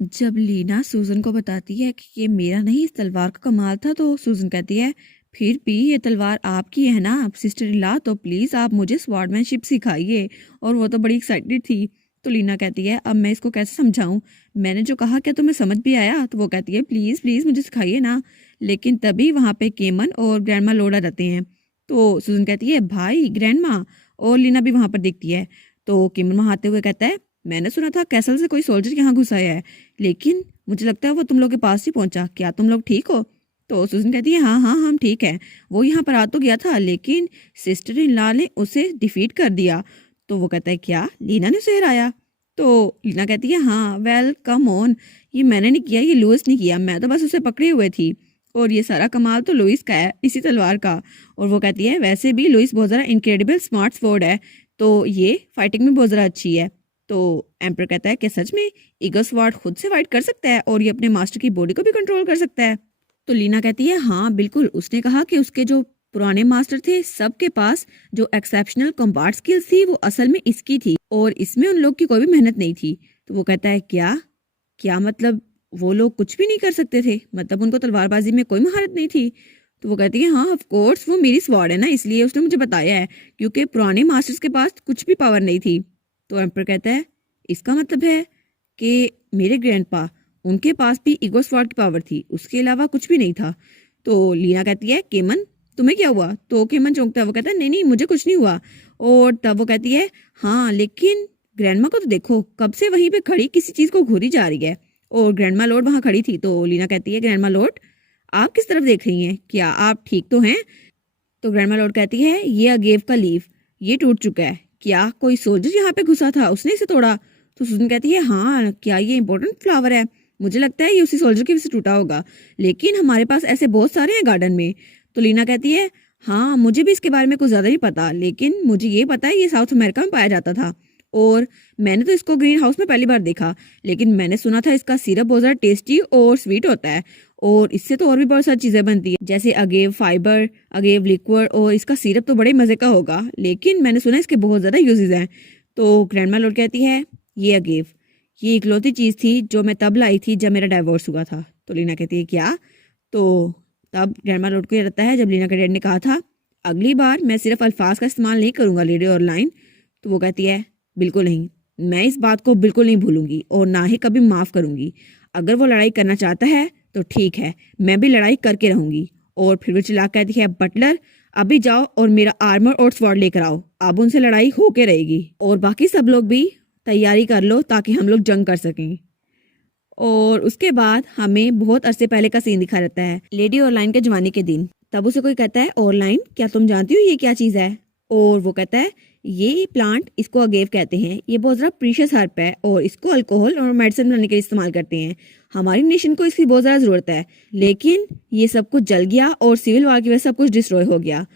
जब लीना सूजन को बताती है कि ये मेरा नहीं इस तलवार का कमाल था, तो सूजन कहती है फिर भी ये तलवार आपकी है ना सिस्टर इन लॉ, तो प्लीज़ आप मुझे स्वॉर्डमैनशिप सिखाइए। और वो तो बड़ी एक्साइटेड थी। तो लीना कहती है अब मैं इसको कैसे समझाऊं, मैंने जो कहा क्या तुम्हें समझ भी आया। तो वो कहती है प्लीज़ प्लीज़ मुझे सिखाइए ना। लेकिन तभी वहाँ पे केमन और ग्रैंडमा लोड आ जाते हैं। तो सूजन कहती है भाई ग्रैंडमा। और लीना भी वहाँ पर दिखती है। तो केमन वहाँ आते हुए कहता है मैंने सुना था कैसल से कोई सोल्जर यहाँ घुस आया है, लेकिन मुझे लगता है वो तुम लोग के पास ही पहुंचा, क्या तुम लोग ठीक हो। तो सुजन कहती है हाँ हाँ हम ठीक हैं। वो यहाँ पर आ तो गया था, लेकिन सिस्टर इन लॉ ने उसे डिफीट कर दिया। तो वो कहता है क्या लीना ने उसे हराया। तो लीना कहती है हाँ वेल कम ऑन, ये मैंने नहीं किया, ये लुइस ने किया, मैं तो बस उसे पकड़े हुए थी। और ये सारा कमाल तो लुइस का है, इसी तलवार का। और वो कहती है वैसे भी लुइस बहुत ज़्यादा इनक्रेडिबल स्मार्ट स्वॉर्ड है, तो ये फाइटिंग में बहुत ज़्यादा अच्छी है। तो एम्पर कहता है कि सच में ईगल स्वॉर्ड खुद से फाइट कर सकता है और ये अपने मास्टर की बॉडी को भी कंट्रोल कर सकता है। तो लीना कहती है हाँ बिल्कुल, उसने कहा कि उसके जो पुराने मास्टर थे सबके पास जो एक्सेप्शनल कॉम्बैट स्किल्स थी वो असल में इसकी थी, और इसमें उन लोग की कोई भी मेहनत नहीं थी। तो वो कहता है क्या क्या मतलब वो लोग कुछ भी नहीं कर सकते थे, मतलब उनको तलवारबाजी में कोई महारत नहीं थी। तो वो कहती है हाँ ऑफ कोर्स वो मेरी स्वॉर्ड है ना, इसलिए उसने मुझे बताया है, क्योंकि पुराने मास्टर्स के पास कुछ भी पावर नहीं थी। तो एम्पर कहता है इसका मतलब है कि मेरे ग्रैंडपा उनके पास भी ईगो स्वॉर्ड की पावर थी, उसके अलावा कुछ भी नहीं था। तो लीना कहती है केमन तुम्हें क्या हुआ। तो केमन चौंकता है, वो कहता है नहीं नहीं मुझे कुछ नहीं हुआ। और तब वो कहती है हाँ लेकिन ग्रैंडमा को तो देखो कब से वहीं पे खड़ी किसी चीज को घूरी जा रही है। और ग्रैंडमा लॉर्ड वहां खड़ी थी। तो लीना कहती है ग्रैंडमा लॉर्ड आप किस तरफ देख रही हैं, क्या आप ठीक तो हैं। तो ग्रैंडमा लॉर्ड कहती है ये अगेव का लीफ ये टूट चुका है, क्या कोई सोल्जर यहाँ पे घुसा था उसने इसे तोड़ा। तो सुजन कहती है हाँ क्या ये इंपॉर्टेंट फ्लावर है, मुझे लगता है ये उसी सोल्जर की वजह से टूटा होगा, लेकिन हमारे पास ऐसे बहुत सारे हैं गार्डन में। तो लीना कहती है हाँ मुझे भी इसके बारे में कुछ ज्यादा नहीं पता, लेकिन मुझे ये पता है ये साउथ अमेरिका में पाया जाता था। और मैंने तो इसको ग्रीन हाउस में पहली बार देखा, लेकिन मैंने सुना था इसका सिरप बहुत ज्यादा टेस्टी और स्वीट होता है, और इससे तो और भी बहुत सारी चीजें बनती है जैसे अगेव फाइबर, अगेव लिक्विड, और इसका सिरप तो बड़े मजे का होगा, लेकिन मैंने सुना इसके बहुत ज्यादा यूजेस हैं। तो ग्रैंडमा लॉर्ड कहती है ये अगेव ये इकलौती चीज थी जो मैं तब लाई थी जब मेरा डाइवोर्स हुआ था। तो लीना कहती है क्या। तो तब ग्रैंडमा लॉर्ड को ये रहता है जब लीना के डैड ने कहा था अगली बार मैं सिर्फ अल्फाज का इस्तेमाल नहीं करूंगा लेडी और लाइन। तो वो कहती है बिल्कुल नहीं, मैं इस बात को बिल्कुल नहीं भूलूंगी और ना ही कभी माफ करूंगी। अगर वो लड़ाई करना चाहता है तो ठीक है, मैं भी लड़ाई करके रहूंगी। और फिर वो चिल्ला कहती है बटलर अभी जाओ और मेरा आर्मर और स्वॉर्ड लेकर आओ, अब उनसे लड़ाई होके रहेगी और बाकी सब लोग भी तैयारी कर लो ताकि हम लोग जंग कर सकें। और उसके बाद हमें बहुत अरसे पहले का सीन दिखा रहता है, लेडी ऑनलाइन के जवानी के दिन। तब उसे कोई कहता है ऑनलाइन क्या तुम जानती हो ये क्या चीज है। और वो कहता है ये प्लांट इसको अगेव कहते हैं, ये बहुत ज़्यादा प्रीशियस हर्ब है और इसको अल्कोहल और मेडिसिन बनाने के लिए इस्तेमाल करते हैं, हमारी नेशन को इसकी बहुत ज़्यादा ज़रूरत है, लेकिन ये सब कुछ जल गया और सिविल वॉर की वजह से सब कुछ डिस्ट्रॉय हो गया।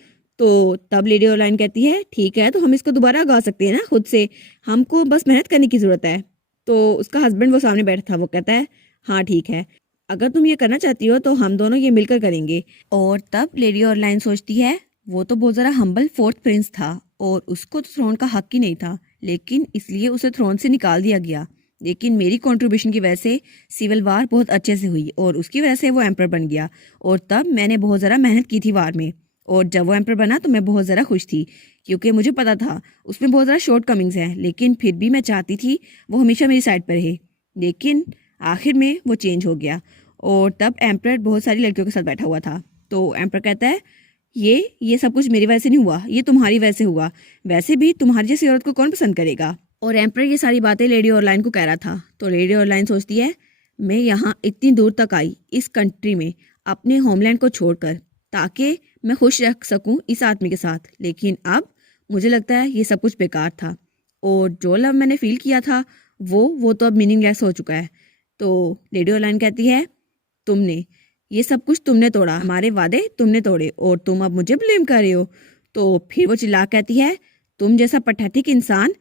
तो तब लेडी ऑनलाइन कहती है ठीक है तो हम इसको दोबारा उगा सकते हैं ना खुद से, हमको बस मेहनत करने की ज़रूरत है। तो उसका हस्बैंड वो सामने बैठा था, वो कहता है हाँ ठीक है, अगर तुम ये करना चाहती हो तो हम दोनों ये मिलकर करेंगे। और तब लेडी ऑनलाइन सोचती है वो तो बहुत ज़रा हम्बल फोर्थ प्रिंस था और उसको तो थ्रोन का हक ही नहीं था, लेकिन इसलिए उसे थ्रोन से निकाल दिया गया। लेकिन मेरी कंट्रीब्यूशन की वजह से सिविल वार बहुत अच्छे से हुई और उसकी वजह से वो एम्पर बन गया, और तब मैंने बहुत ज़रा मेहनत की थी वार में, और जब वो एम्पर बना तो मैं बहुत ज़रा खुश थी, क्योंकि मुझे पता था उसमें बहुत ज़रा शॉर्ट कमिंग्स हैं, लेकिन फिर भी मैं चाहती थी वो हमेशा मेरी साइड पर रहे। लेकिन आखिर में वो चेंज हो गया। और तब एम्पर बहुत सारी लड़कियों के साथ बैठा हुआ था। तो एम्पर कहता है ये सब कुछ मेरी वजह से नहीं हुआ, ये तुम्हारी वजह से हुआ, वैसे भी तुम्हारी जैसी औरत को कौन पसंद करेगा। और एम्पर ये सारी बातें लेडी ऑनलाइन को कह रहा था। तो लेडी ऑनलाइन सोचती है मैं यहाँ इतनी दूर तक आई इस कंट्री में अपने होमलैंड को छोड़कर ताकि मैं खुश रख सकूं इस आदमी के साथ, लेकिन अब मुझे लगता है ये सब कुछ बेकार था और जो लव मैंने फील किया था वो तो अब मीनिंगलेस हो चुका है। तो लेडी ऑनलाइन कहती है तुमने ये सब कुछ तुमने तोड़ा, हमारे वादे तुमने तोड़े और तुम अब मुझे ब्लेम कर रहे हो। तो फिर वो चिल्ला कहती है तुम जैसा पथेटिक इंसान,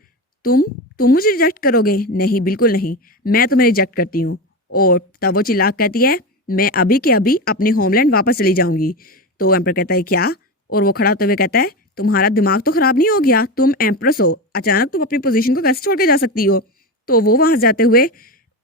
तुम मुझे रिजेक्ट करोगे, नहीं बिल्कुल नहीं, मैं तुम्हें रिजेक्ट करती हूँ। और तब वो चिल्ला कहती है मैं अभी के अभी अपने होमलैंड वापस चली जाऊंगी। तो एम्पर कहता है क्या, और वो खड़ा होते हुए कहता है तुम्हारा दिमाग तो खराब नहीं हो गया, तुम एम्प्रेस हो, अचानक तुम अपनी पोजीशन को कैसे छोड़ के जा सकती हो। तो वो वहां जाते हुए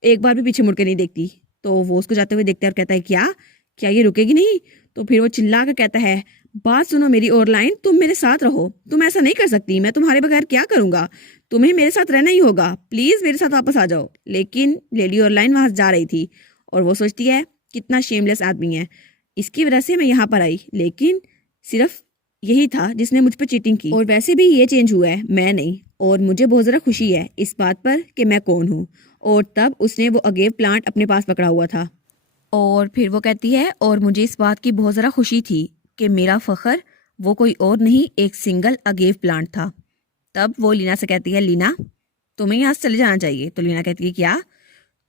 एक बार भी पीछे मुड़ के नहीं देखती। तो वो उसको जाते हुए देखता है और कहता है क्या क्या ये रुकेगी नहीं? तो फिर वो चिल्ला कर कहता है, बात सुनो मेरी और लाइन, तुम मेरे साथ रहो, तुम ऐसा नहीं कर सकती, मैं तुम्हारे बगैर क्या करूंगा, तुम्हें मेरे साथ रहना ही होगा, प्लीज मेरे साथ वापस आ जाओ। लेकिन लेडी और लाइन वहां जा रही थी और वो सोचती है कितना शेमलेस आदमी है, इसकी वजह से मैं यहाँ पर आई, लेकिन सिर्फ यही था जिसने मुझ पर चीटिंग की, और वैसे भी ये चेंज हुआ है, मैं नहीं, और मुझे बहुत ज़रा खुशी है इस बात पर कि मैं कौन हूँ। और तब उसने वो अगेव प्लांट अपने पास पकड़ा हुआ था। और फिर वो कहती है, और मुझे इस बात की बहुत ज़रा खुशी थी कि मेरा फ़ख्र वो कोई और नहीं, एक सिंगल अगेव प्लांट था। तब वो लीना से कहती है, लीना तुम्हें यहाँ से चले जाना चाहिए। तो लीना कहती है क्या?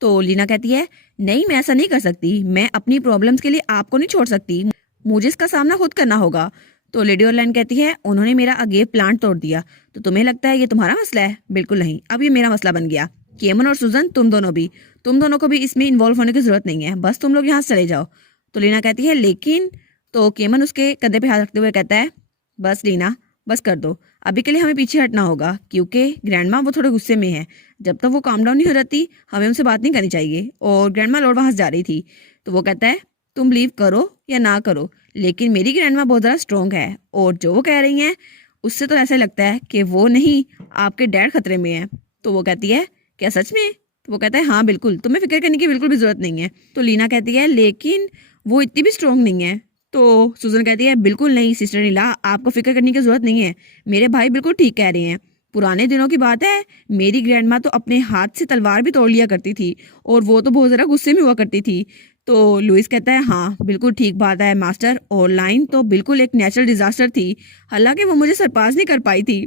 तो लीना कहती है, नहीं मैं ऐसा नहीं कर सकती, मैं अपनी प्रॉब्लम्स के लिए आपको नहीं छोड़ सकती, मुझे इसका सामना खुद करना होगा। तो लेडी ऑरलैंड कहती है, उन्होंने मेरा अगेव प्लांट तोड़ दिया तो तुम्हें लगता है ये तुम्हारा मसला है? बिल्कुल नहीं, अब ये मेरा मसला बन गया। केमन और सुजन, तुम दोनों को भी इसमें इन्वॉल्व होने की जरूरत नहीं है, बस तुम लोग यहाँ से चले जाओ। तो लीना कहती है लेकिन, तो केमन उसके कंधे पे हाथ रखते हुए कहता है, बस लीना बस कर दो, अभी के लिए हमें पीछे हटना होगा, क्योंकि ग्रैंडमा वो थोड़े गुस्से में है, जब तक वो काम डाउन नहीं हो जाती हमें उनसे बात नहीं करनी चाहिए। और ग्रैंडमा लौट वहां से जा रही थी। तो वो कहता है, तुम लीव करो या ना करो, लेकिन मेरी ग्रैंडमा बहुत ज़्यादा स्ट्रॉन्ग है, और जो वो कह रही हैं उससे तो ऐसा लगता है कि वो नहीं, आपके डैड खतरे में हैं। तो वो कहती है, क्या सच में? तो वो कहता है, हाँ बिल्कुल, तुम्हें फिक्र करने की बिल्कुल भी जरूरत नहीं है। तो लीना कहती है, लेकिन वो इतनी भी स्ट्रॉन्ग नहीं है। तो सुजन कहती है, बिल्कुल नहीं सिस्टर नीला, आपको फिक्र करने की जरूरत नहीं है, मेरे भाई बिल्कुल ठीक कह रहे हैं। पुराने दिनों की बात है, मेरी ग्रैंडमा तो अपने हाथ से तलवार भी तोड़ लिया करती थी, और वो तो बहुत ज़रा गुस्से में हुआ करती थी। तो लुइस कहता है, हाँ बिल्कुल ठीक बात है मास्टर, और लाइन तो बिल्कुल एक नेचुरल डिजास्टर थी, हालांकि वो मुझे सरपास नहीं कर पाई थी।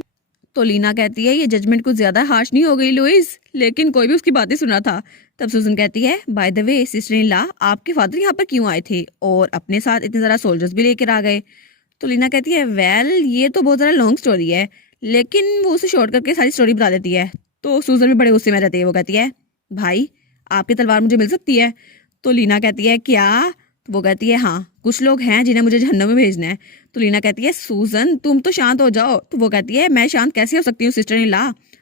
तो लीना कहती है, ये जजमेंट कुछ ज्यादा हार्श नहीं हो गई लुइस? लेकिन कोई भी उसकी बातें सुना था। तब सुजन कहती है, by the way sister in law, आपके फादर यहाँ पर क्यों आए थे और अपने साथ इतने ज़रा सोल्जर्स भी लेकर आ गए? तो लीना कहती है, वेल ये तो बहुत ज़रा लॉन्ग स्टोरी है, लेकिन वो उसे शॉर्ट करके सारी स्टोरी बता देती है। तो सुजन भी बड़े गुस्से में रहती है, वो कहती है, भाई आपकी तलवार मुझे मिल सकती है? तो लीना कहती है, क्या? तो वो कहती है, हाँ कुछ लोग हैं जिन्हें मुझे जहन्नम में भेजना है। तो लीना कहती है, सूजन तुम तो शांत हो जाओ। तो वो कहती है, मैं शांत कैसे हो सकती हूँ सिस्टर इन लॉ,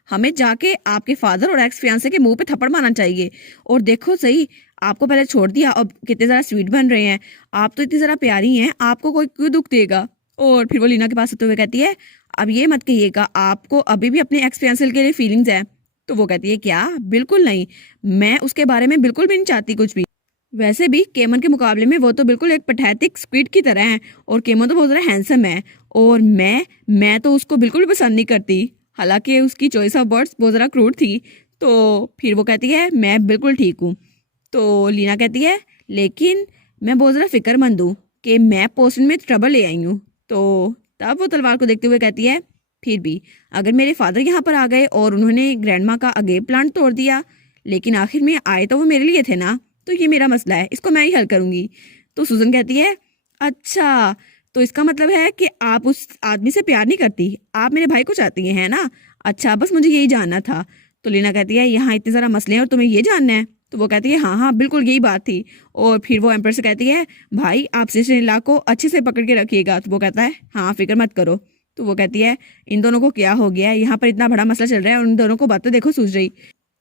हमें जाके आपके फादर और एक्स फियांसे के मुंह पे थप्पड़ मारना चाहिए। और देखो सही, आपको पहले छोड़ दिया, अब कितने ज़रा स्वीट बन रहे हैं, आप तो इतनी ज़रा प्यारी हैं, आपको कोई क्यों दुख देगा? और फिर वो लीना के पास होते हुए कहती है, अब ये मत कहिएगा आपको अभी भी अपने एक्स फियांसे के लिए फीलिंग्स है। तो वो कहती है, क्या? बिल्कुल नहीं, मैं उसके बारे में बिल्कुल भी नहीं चाहती कुछ भी। वैसे भी केमन के मुकाबले में वो तो बिल्कुल एक पैथेटिक स्क्विड की तरह है, और केमन तो बहुत ज़रा हैंडसम है, और मैं तो उसको बिल्कुल भी पसंद नहीं करती, हालांकि उसकी चॉइस ऑफ वर्ड्स बहुत ज़रा क्रूड थी। तो फिर वो कहती है, मैं बिल्कुल ठीक हूँ। तो लीना कहती है, लेकिन मैं बहुत ज़रा फिक्रमंद हूँ कि मैं पोस्टन में ट्रबल ले आई हूँ। तो तब वो तलवार को देखते हुए कहती है, फिर भी अगर मेरे फादर यहाँ पर आ गए और उन्होंने ग्रैंडमा का अगेव प्लांट तोड़ दिया, लेकिन आखिर में आए तो वो मेरे लिए थे ना, तो ये मेरा मसला है, इसको मैं ही हल करूंगी। तो सुजन कहती है, अच्छा तो इसका मतलब है कि आप उस आदमी से प्यार नहीं करती, आप मेरे भाई को चाहती हैं, है ना? अच्छा बस मुझे यही जानना था। तो लीना कहती है, यहाँ इतने ज़रा मसले हैं और तुम्हें ये जानना है? तो वो कहती है, हाँ हाँ बिल्कुल यही बात थी। और फिर वो एम्पर से कहती है, भाई आप सिस्टर इन लॉ को अच्छे से पकड़ के रखिएगा। तो वो कहता है, हाँ फिक्र मत करो। तो वो कहती है, इन दोनों को क्या हो गया है, यहाँ पर इतना बड़ा मसला चल रहा है और उन दोनों को बातें देखो सूझ रही।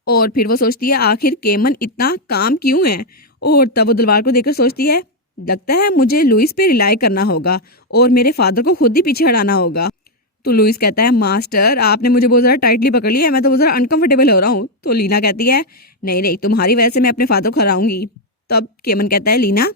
और फिर वो सोचती है, आखिर केमन इतना काम क्यों है? और तब वो तलवार को देखकर सोचती है, लगता है मुझे लुइस पे रिलाई करना होगा और मेरे फादर को खुद ही पीछे हटाना होगा। तो लुइस कहता है, मास्टर आपने मुझे बहुत ज़रा टाइटली पकड़ लिया है, मैं तो बहुत ज़रा अनकंफर्टेबल हो रहा हूँ। तो लीना कहती है, नहीं नहीं तुम्हारी वजह से मैं अपने फादर को हराऊंगी। तब केमन कहता है, लीना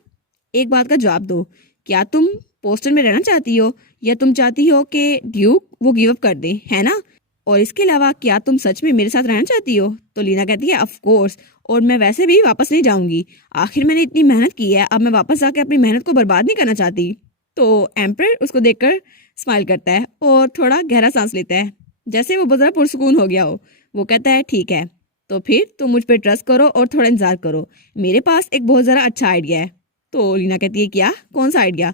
एक बात का जवाब दो, क्या तुम पोस्टन में रहना चाहती हो, या तुम चाहती हो कि ड्यूक वो गिव अप कर दे, है ना? और इसके अलावा क्या तुम सच में मेरे साथ रहना चाहती हो? तो लीना कहती है, ऑफ कोर्स, और मैं वैसे भी वापस नहीं जाऊंगी, आखिर मैंने इतनी मेहनत की है, अब मैं वापस जाके अपनी मेहनत को बर्बाद नहीं करना चाहती। तो एम्पर उसको देखकर स्माइल करता है और थोड़ा गहरा सांस लेता है, जैसे वो बहुत ज़रा पुरसुकून हो गया हो। वो कहता है, ठीक है, तो फिर तुम मुझ पर ट्रस्ट करो और थोड़ा इंतजार करो, मेरे पास एक बहुत ज़रा अच्छा आइडिया है। तो लीना कहती है, क्या? कौन सा आइडिया?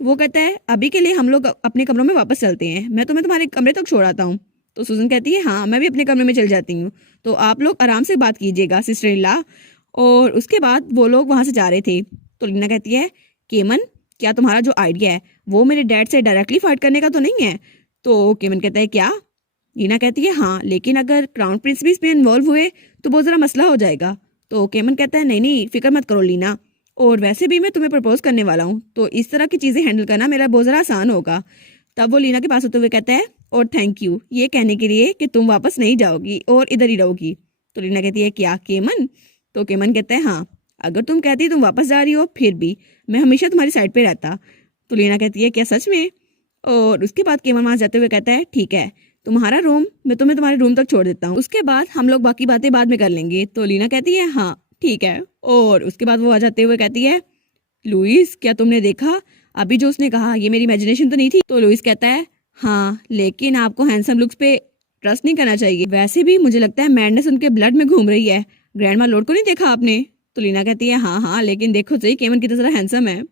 तो वो कहता है, अभी के लिए हम लोग अपने कमरों में वापस चलते हैं, मैं तुम्हें तुम्हारे कमरे तक छोड़ आता हूँ। तो सुजन कहती है, हाँ मैं भी अपने कमरे में चल जाती हूँ, तो आप लोग आराम से बात कीजिएगा सिस्टर इन लॉ। और उसके बाद वो लोग वहाँ से जा रहे थे। तो लीना कहती है, केमन क्या तुम्हारा जो आइडिया है वो मेरे डैड से डायरेक्टली फाइट करने का तो नहीं है? तो केमन कहता है, क्या? लीना कहती है, हाँ लेकिन अगर क्राउन प्रिंस भी इसमें इन्वॉल्व हुए तो बहुत ज़रा मसला हो जाएगा। तो केमन कहता है नहीं नहीं फिक्र मत करो लीना, और वैसे भी मैं तुम्हें प्रपोज करने वाला हूँ, तो इस तरह की चीज़ें हैंडल करना मेरा बहुत ज़रा आसान होगा। तब वो लीना के पास होते हुए कहता है और थैंक यू ये कहने के लिए कि तुम वापस नहीं जाओगी और इधर ही रहोगी। तो लीना कहती है क्या केमन? तो केमन कहता है हाँ, अगर तुम कहती तुम वापस जा रही हो फिर भी मैं हमेशा तुम्हारी साइड पे रहता। तो लीना कहती है क्या सच में? और उसके बाद केमन वहां जाते हुए कहता है ठीक है, तुम्हारा रूम मैं तुम्हें तुम्हारे रूम तक छोड़ देता हूँ, उसके बाद हम लोग बाकी बातें बाद में कर लेंगे। तो लीना कहती है हाँ ठीक है। और उसके बाद वो आ जाते हुए कहती है लुइस क्या तुमने देखा अभी जो उसने कहा, ये मेरी इमेजिनेशन तो नहीं थी? तो लुइस कहता है हाँ लेकिन आपको हैंडसम लुक्स पे ट्रस्ट नहीं करना चाहिए, वैसे भी मुझे लगता है मैडनेस उनके ब्लड में घूम रही है। ग्रैंडमा लॉर्ड को नहीं देखा आपने? तो लीना कहती है हाँ हाँ लेकिन देखो सही केमन कितना ज़रा हैंडसम है।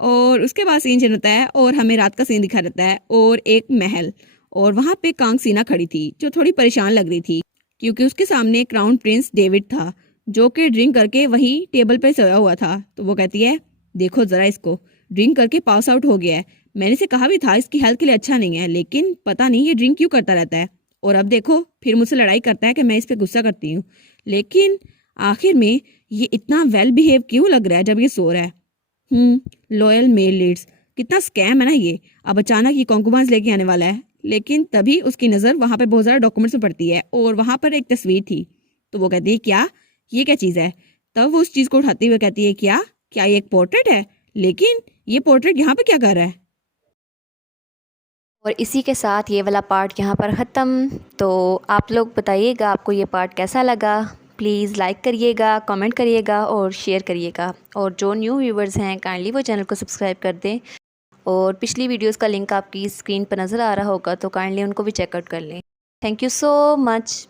और उसके बाद सीन चेंज होता है और हमें रात का सीन दिखा देता है और एक महल, और वहां पे कांग सीना खड़ी थी जो थोड़ी परेशान लग रही थी क्योंकि उसके सामने क्राउन प्रिंस डेविड था जो कि ड्रिंक करके वहीं टेबल पे सोया हुआ था। तो वो कहती है देखो जरा इसको, ड्रिंक करके पास आउट हो गया है, मैंने इसे कहा भी था इसकी हेल्थ के लिए अच्छा नहीं है, लेकिन पता नहीं ये ड्रिंक क्यों करता रहता है, और अब देखो फिर मुझसे लड़ाई करता है कि मैं इस पर गुस्सा करती हूँ, लेकिन आखिर में ये इतना वेल बिहेव क्यों लग रहा है जब ये सो रहा है। लॉयल मेल लीड्स, कितना स्कैम है ना ये। अब अचानक ये कॉन्कुबांस लेके आने वाला है, लेकिन तभी उसकी नज़र वहाँ पे बहुत ज़्यादा डॉक्यूमेंट्स में पड़ती है और वहाँ पर एक तस्वीर थी। तो वो कहती है क्या, ये क्या चीज़ है? तब वो उस चीज़ को उठाती हुए कहती है क्या क्या ये एक पोर्ट्रेट है? लेकिन ये पोर्ट्रेट यहाँ पे क्या कर रहा है? और इसी के साथ ये वाला पार्ट यहाँ पर ख़त्म। तो आप लोग बताइएगा आपको ये पार्ट कैसा लगा। प्लीज़ लाइक करिएगा, कमेंट करिएगा और शेयर करिएगा। और जो न्यू व्यूवर्स हैं काइंडली वो चैनल को सब्सक्राइब कर दें। और पिछली वीडियोस का लिंक आपकी स्क्रीन पर नज़र आ रहा होगा तो काइंडली उनको भी चेकआउट कर लें। Thank you so much.